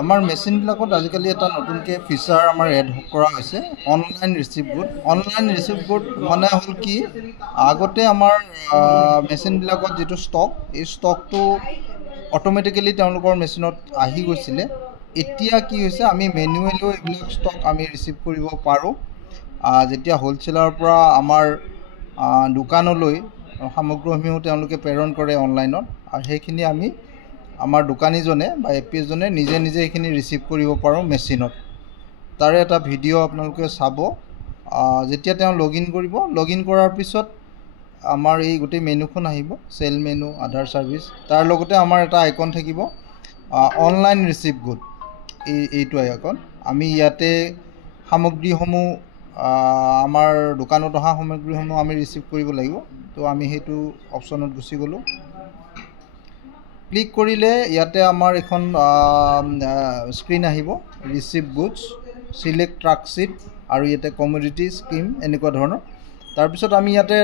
আমাৰ মেচিনবিলাকত আজিকালি এটা নতুনকৈ ফিচাৰ আমাৰ এড কৰা হৈছে online receipt board. Online receipt board মানে হ'ল কি, আগতে আমাৰ মেচিনবিলাকত যিটো ষ্টক, এই ষ্টকটো অট'মেটিকেলি তেওঁলোকৰ মেচিনত আহি গৈছিলে। এতিয়া কি হৈছে, আমি মেনুৱেলিও এইবিলাক ষ্টক আমি ৰিচিভ কৰিব পাৰোঁ। যেতিয়া হ'লচেলাৰৰ পৰা আমাৰ দোকানলৈ সামগ্ৰীসমূহ তেওঁলোকে প্ৰেৰণ কৰে অনলাইনত, আৰু সেইখিনি আমি আমাৰ দোকানীজনে বা এপিএছজনে নিজে নিজে এইখিনি ৰিচিভ কৰিব পাৰোঁ মেচিনত। তাৰে এটা ভিডিঅ' আপোনালোকে চাব। যেতিয়া তেওঁ লগ ইন কৰিব, লগ ইন কৰাৰ পিছত আমাৰ এই গোটেই মেনুখন আহিব, চেল মেনু, আধাৰ ছাৰ্ভিচ। তাৰ লগতে আমাৰ এটা আইকন থাকিব অনলাইন ৰিচিপ্ট বোৰ্ড, এইটো আইকন। আমি ইয়াতে সামগ্ৰীসমূহ আমাৰ দোকানত অহা সামগ্ৰীসমূহ আমি ৰিচিভ কৰিব লাগিব। তো আমি সেইটো অপশ্যনত গুচি গ'লোঁ। ক্লিক কৰিলে ইয়াতে আমাৰ এখন স্ক্ৰীন আহিব, receipt goods, select truck sheet, আৰু ইয়াতে কমোডিটি স্কিম এনেকুৱা ধৰণৰ। তাৰপিছত আমি ইয়াতে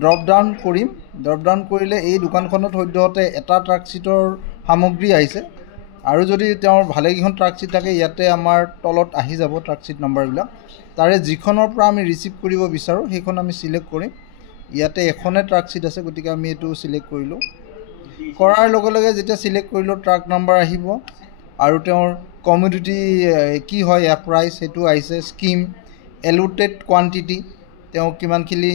ড্ৰপ ডাউন কৰিম। ড্ৰপ ডাউন কৰিলে এই দোকানখনত সদ্যহতে এটা ট্ৰাক শ্বীটৰ সামগ্ৰী আহিছে, আৰু যদি তেওঁৰ ভালেকেইখন ট্ৰাক শ্বীট থাকে ইয়াতে আমাৰ তলত আহি যাব ট্ৰাক শ্বীট নাম্বাৰবিলাক। তাৰে যিখনৰ পৰা আমি ৰিচিভ কৰিব বিচাৰোঁ সেইখন আমি চিলেক্ট কৰিম। ইয়াতে এখনে ট্ৰাক শ্বীট আছে, গতিকে আমি এইটো চিলেক্ট কৰিলোঁ। কৰাৰ লগে লগে যেতিয়া চিলেক্ট কৰিলোঁ ট্ৰাক নাম্বাৰ আহিব, আৰু তেওঁৰ কমোডিটি কি হয়, এয়া প্ৰাইচ সেইটো আহিছে, স্কিম, এলোটেড কোৱান্টিটি, তেওঁ কিমানখিনি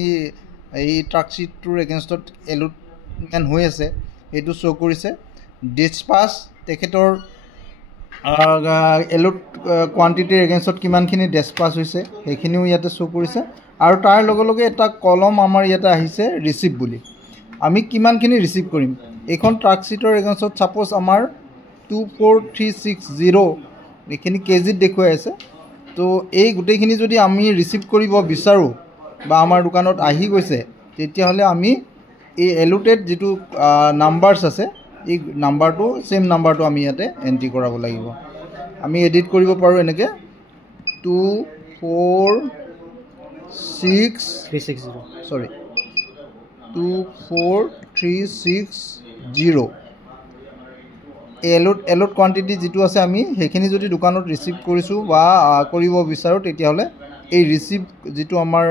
এই ট্ৰাক শ্বীটটোৰ এগেইনষ্টত এলোটমেণ্ট হৈ আছে সেইটো শ্ব' কৰিছে। ডিছপাছ, তেখেতৰ এলোট কোৱান্টিটিৰ এগেইনষ্টত কিমানখিনি ডিছপাছ হৈছে সেইখিনিও ইয়াতে শ্ব' কৰিছে। আৰু তাৰ লগে লগে এটা কলম আমাৰ ইয়াতে আহিছে ৰিচিপ্ট বুলি। আমি কিমানখিনি ৰিচিভ কৰিম, এইখন ট্ৰাক শ্বীটৰ এগেইনষ্টত ছাপ'জ আমাৰ 24360 এইখিনি কেজিত দেখুৱাই আছে। তো এই গোটেইখিনি যদি আমি ৰিচিভ কৰিব বিচাৰোঁ বা আমাৰ দোকানত আহি গৈছে, তেতিয়াহ'লে আমি এই এলোটেড যিটো নাম্বাৰছ আছে, এই নাম্বাৰটো চেম নাম্বাৰটো আমি ইয়াতে এণ্ট্ৰি কৰাব লাগিব। আমি এডিট কৰিব পাৰোঁ এনেকৈ 24360 এলোট কোৱান্টিটি যিটো আছে, আমি সেইখিনি যদি দোকানত ৰিচিভ কৰিছোঁ বা কৰিব বিচাৰোঁ, তেতিয়াহ'লে এই ৰিচিভ যিটো আমাৰ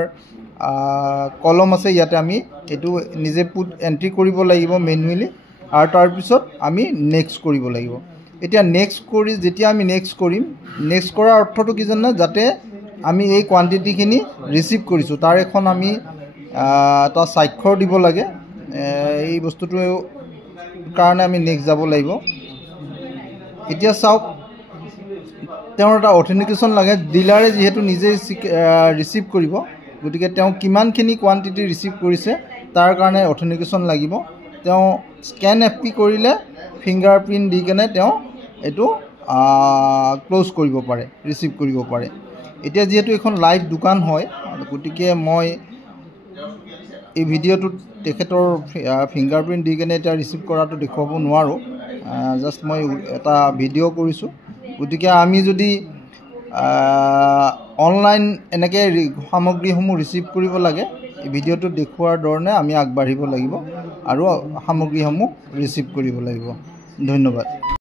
কলম আছে ইয়াতে আমি এইটো নিজে এণ্ট্ৰি কৰিব লাগিব মেনুৱেলি, আৰু তাৰপিছত আমি নেক্সট কৰিব লাগিব। এতিয়া যেতিয়া আমি নেক্সট কৰিম, নেক্সট কৰাৰ অৰ্থটো কি জানে, যাতে আমি এই কোৱান্টিটিখিনি ৰিচিভ কৰিছোঁ তাৰ এখন আমি এটা স্বাক্ষৰ দিব লাগে। এই বস্তুটোৰ কাৰণে আমি নেক্সট যাব লাগিব। এতিয়া চাওক, তেওঁৰ এটা অথেণ্টিকেশ্যন লাগে। ডিলাৰে যিহেতু নিজে ৰিচিভ কৰিব, গতিকে তেওঁ কিমানখিনি কোৱান্টিটি ৰিচিভ কৰিছে তাৰ কাৰণে অথেণ্টিকেশ্যন লাগিব। তেওঁ স্কেন FP কৰিলে ফিংগাৰ প্ৰিণ্ট দি কেনে তেওঁ এইটো ক্ল'জ কৰিব পাৰে, ৰিচিভ কৰিব পাৰে। এতিয়া যিহেতু এখন লাইভ দোকান হয়, গতিকে মই এই ভিডিঅ'টোত তেখেতৰ ফিংগাৰ প্ৰিণ্ট দি কেনে এতিয়া ৰিচিভ কৰাটো দেখুৱাব নোৱাৰোঁ। জাষ্ট মই এটা ভিডিঅ' কৰিছোঁ। গতিকে আমি যদি অনলাইন এনেকৈ সামগ্ৰীসমূহ ৰিচিভ কৰিব লাগে, এই ভিডিঅ'টোত দেখুওৱাৰ ধৰণে আমি আগবাঢ়িব লাগিব আৰু সামগ্ৰীসমূহ ৰিচিভ কৰিব লাগিব। ধন্যবাদ।